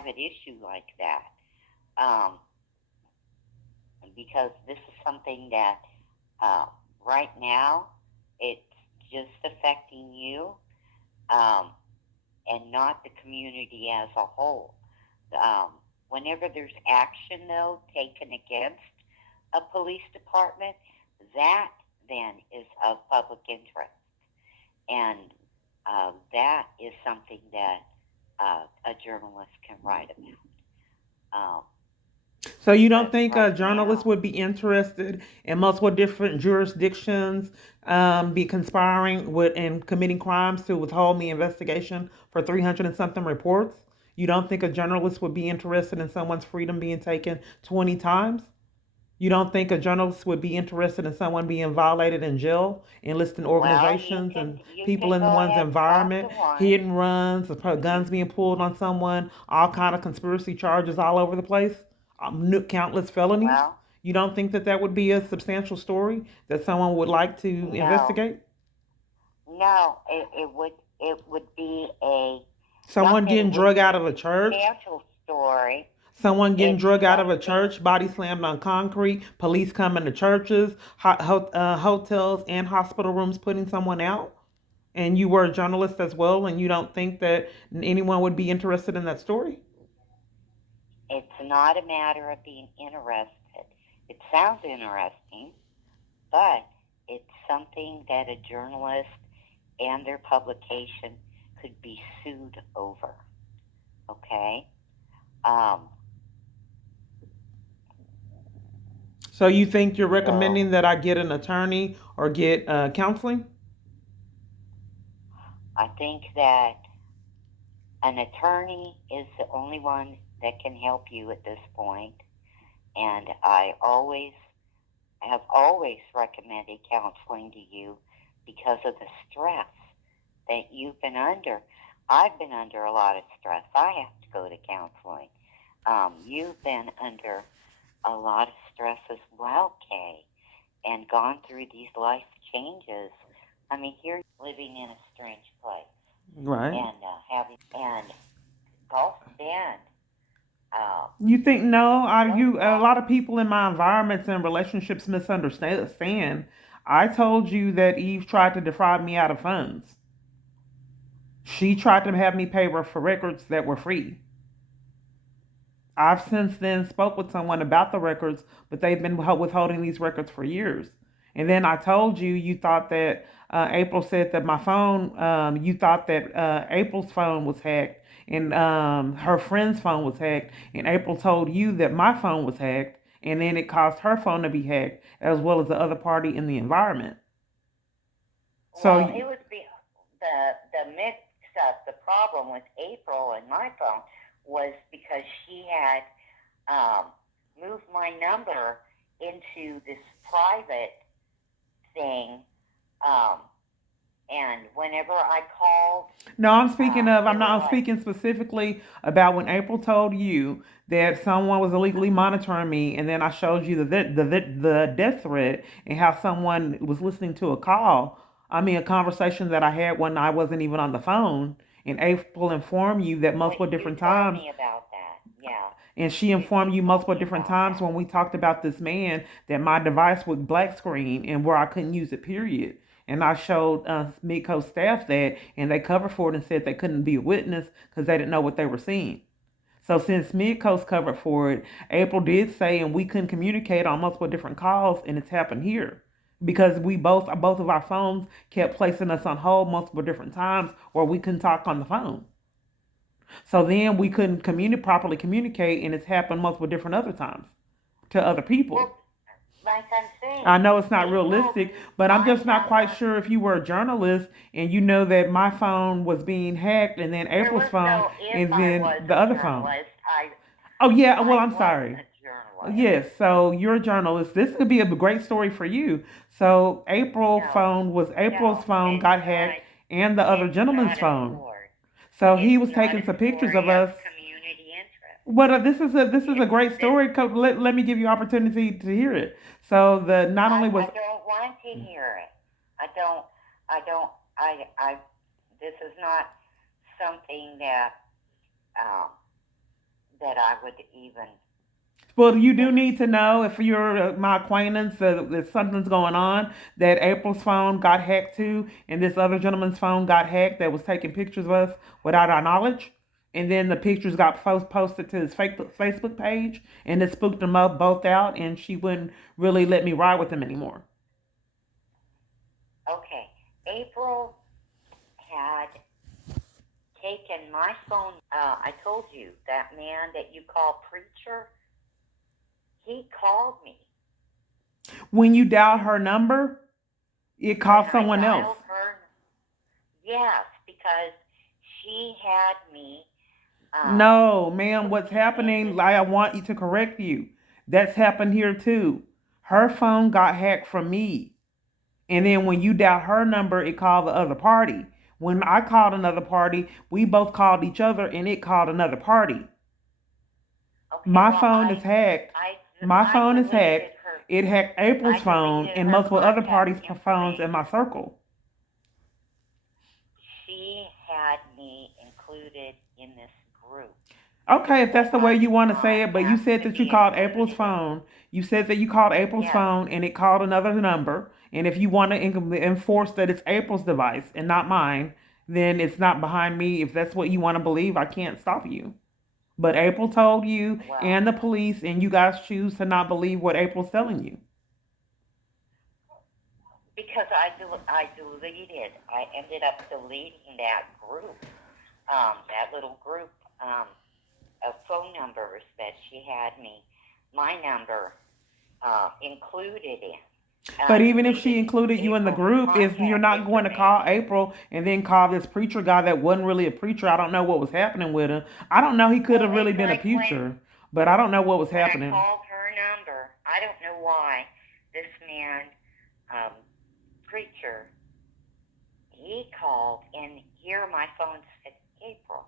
private issue like that. Um, because this is something that uh, right now it's just affecting you, um, and not the community as a whole. Um, Whenever there's action, though, taken against a police department, that then is of public interest. And that is something that a journalist can write about. So you don't But think a right journalist now, would be interested in multiple different jurisdictions, be conspiring with and committing crimes to withhold the investigation for 300 and something reports? You don't think a journalist would be interested in someone's freedom being taken 20 times? You don't think a journalist would be interested in someone being violated in jail, enlisting well, organizations and you people can in go one's ahead and talk to environment, hit one. and runs, guns being pulled on someone, all kind of conspiracy charges all over the place, countless felonies? Well, You don't think that that would be a substantial story that someone would like to no, investigate? no, it would be a not Someone that it getting wouldn't drug be out a of a church, substantial story. someone getting It's drug out of a something. church, body slammed on concrete, police coming to churches, hotels and hospital rooms putting someone out, and you were a journalist as well, and you don't think that anyone would be interested in that story? It's not a matter of being interested. It sounds interesting, but it's something that a journalist and their publication could be sued over. Okay? Um, So you think you're so recommending that I get an attorney or get counseling? I think that an attorney is the only one that can help you at this point, and have always recommended counseling to you because of the stress that you've been under. I've been under a lot of stress. I have to go to counseling. You've been under a lot of stress as well, Kay, and gone through these life changes. I mean, here living in a strange place Right. and and Gulf Bend. Uh, You think no? Are those you a lot of people in my environments and relationships misunderstand? I told you that Eve tried to defraud me out of funds. She tried to have me pay her for records that were free. I've since then spoke with someone about the records, but they've been withholding these records for years. And then I told you, you thought that April said that my phone, you thought that April's phone was hacked and her friend's phone was hacked. And April told you that my phone was hacked. And then it caused her phone to be hacked as well as the other party in the environment. well, So it was the mix up. The problem with April and my phone was because she had um, moved my number into this private thing, um, and whenever I called, no, I'm speaking of, they were I'm like, speaking specifically about when April told you that someone was illegally monitoring me, and then I showed you the death threat and how someone was listening to a call. I mean, a conversation that I had when I wasn't even on the phone, and April informed you that "Oh, multiple you different told times, me about that. Yeah, and she you informed you told multiple me different about times that." when we talked about this man that my device would black screen and where I couldn't use it, period. And I showed Midco staff that, and they covered for it and said they couldn't be a witness because they didn't know what they were seeing. So since Midcoast covered for it, April did say, and we couldn't communicate on multiple different calls, and it's happened here because we both of our phones kept placing us on hold multiple different times, where we couldn't talk on the phone. So then we couldn't properly communicate, and it's happened multiple different other times to other people. Well, like I'm I saying, know it's not April realistic, moved but I'm my just not quite number. sure if you were a journalist and you know that my phone was being hacked, and then There April's was phone, no if and I then was the a other phone. journalist. Oh yeah, well I I'm was sorry. a journalist. Yes, so you're a journalist. This could be a great story for you. So No, April's no, phone got hacked, and the other it's gentleman's not a phone. story. So he It's was not taking a some pictures of story of us. community interest. Well, this is a It's great this. story. Let me give you opportunity to hear it. So the not only was I don't want to hear it. I don't. I don't. I. This is not something that um, that I would even Well, you do consider. need to know if you're my acquaintance that something's going on. That April's phone got hacked too, and this other gentleman's phone got hacked that was taking pictures of us without our knowledge. And then the pictures got posted to his Facebook page, and it spooked them up both out. And she wouldn't really let me ride with him anymore. Okay, April had taken my phone. I told you that man that you call preacher. He called me When you dial her number, it when called I someone else. dialed her. Yes, because she had me um, No, ma'am, put what's me in happening, this. I want you to correct you. That's happened here too. Her phone got hacked from me. And then when you dial her number, it called the other party. When I called another party, we both called each other and it called another party. Okay, My well, phone is hacked. I, My I phone is deleted hacked. her. It hacked April's I phone deleted and her multiple other contact parties' phones in my information. circle. She had me included in this group Okay, if that that's the way you want to say it, but you asked said to that you be called April's included in. phone. You said that you called April's Yes, phone and it called another number. And if you want to enforce that it's April's device and not mine, then it's not behind me. If that's what you want to believe, I can't stop you. But April told you well, and the police, and you guys choose to not believe what April's telling you. because I deleted. I ended up deleting that group, that little group of phone numbers that she had me, my number included in. But even if she Deleted included you in the April's group, if you're contact not going to call information. April and then call this preacher guy that wasn't really a preacher, I don't know what was happening with him. I don't know. He could Well, have really it's been a like preacher, but I don't know what was when I happening. called her number, I don't know why this man, um, preacher, he called and here my phone said April,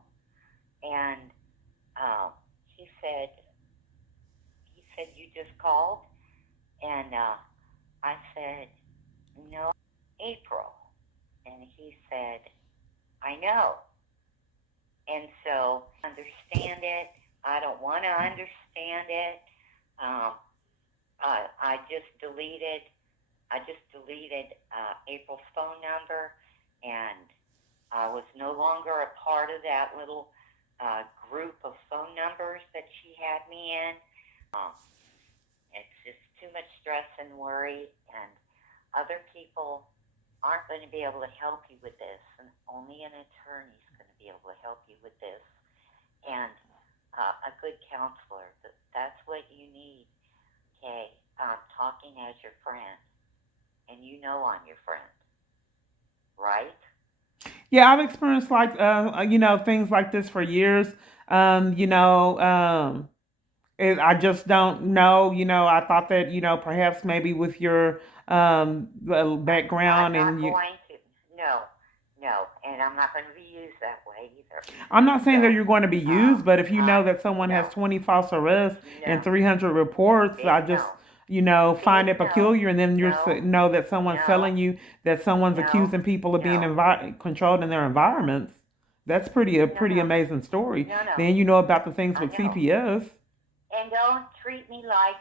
and um, he said you just called, and I said no, April, and he said I know, and so understand it. I don't want to understand it. Um, I just deleted. I just deleted April's phone number, and I was no longer a part of that little group of phone numbers that she had me in. Um, it's just too much stress and worry, and other people aren't going to be able to help you with this, and only an attorney is going to be able to help you with this, and a good counselor. That's what you need. Okay, talking as your friend, and you know I'm your friend, right? Yeah, I've experienced like things like this for years. Um, you know, um, I just don't know. I thought that perhaps maybe with your I'm background not and you. going to. No, no, and I'm not going to be used that way either. I'm not saying that So, you're going to be used, but if you I know that someone has no, 20 false arrests and no, 300 reports, I big just, no, find big it no, peculiar. And then no, know that someone's no, telling you that someone's no, accusing people of being no, controlled in their environments. That's pretty no, amazing story. no, no. Then you know about the things I with know. CPS. And don't treat me like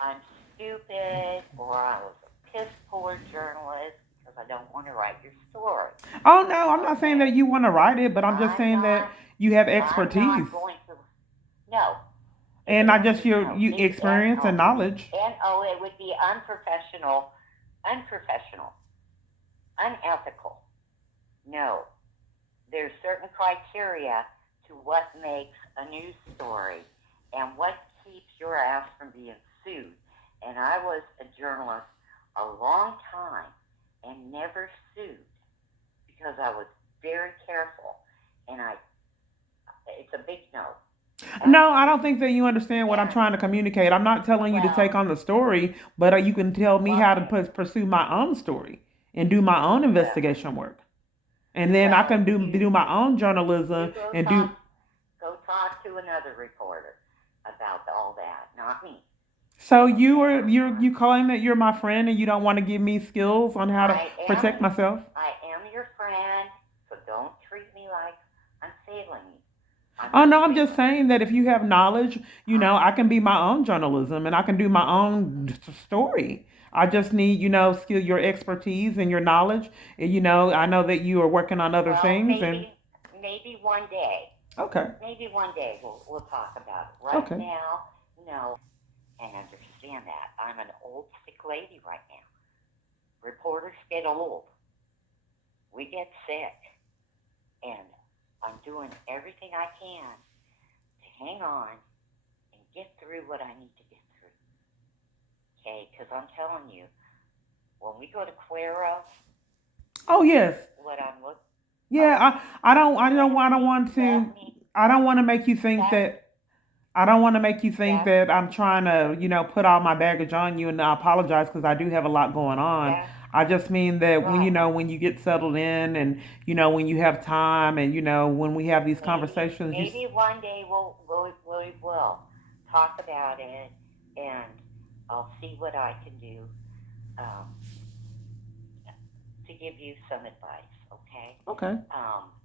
I'm stupid or I was a piss poor journalist because I don't want to write your story. Oh no, I'm not saying that Okay, you want to write it, but I'm just I'm saying that not. you have I'm expertise not going to. No, and the not just answer is your no. you It's experience and no, knowledge. no. It would be unprofessional, unprofessional, unethical. No, there's certain criteria to what makes a news story and what keeps your ass from being sued. And I was a journalist a long time and never sued because I was very careful. And it's a big no. No, I Absolute. don't think that you understand what I'm And trying to communicate. I'm not telling you to take well, on the story, but you can tell me how to okay. pursue my own story and do my own Well, investigation work. And then I well, can do my own journalism you go and do. talk to another reporter about all that, not me. So you And claim that you're my friend and you don't want to give me skills on how to I protect am myself? I am your friend, so don't treat me like I'm failing you. I'm Oh just no, I'm saying. just saying that if you have knowledge, I can be my own journalism and I can do my own story. I just need, skill, your expertise and your knowledge. And, I know that you are working on other Well, things and maybe one day. okay. Maybe one day we'll talk about it. Right Okay. now, no. And understand that I'm an old sick lady right now. Reporters get old. We get sick, and I'm doing everything I can to hang on and get through what I need to get through. Okay, because I'm telling you, when we go to Cuero, Oh yes. what I'm look. Yeah, Oh, I don't want to let me, I don't want to make you think that, that I don't want to make you think that, that I'm trying to, put all my baggage on you, and I apologize because I do have a lot going on. that, I just mean that when right. when you get settled in and when you have time and when we have these conversations, Maybe one day we will talk about it, and I'll see what I can do um, to give you some advice. Okay. okay.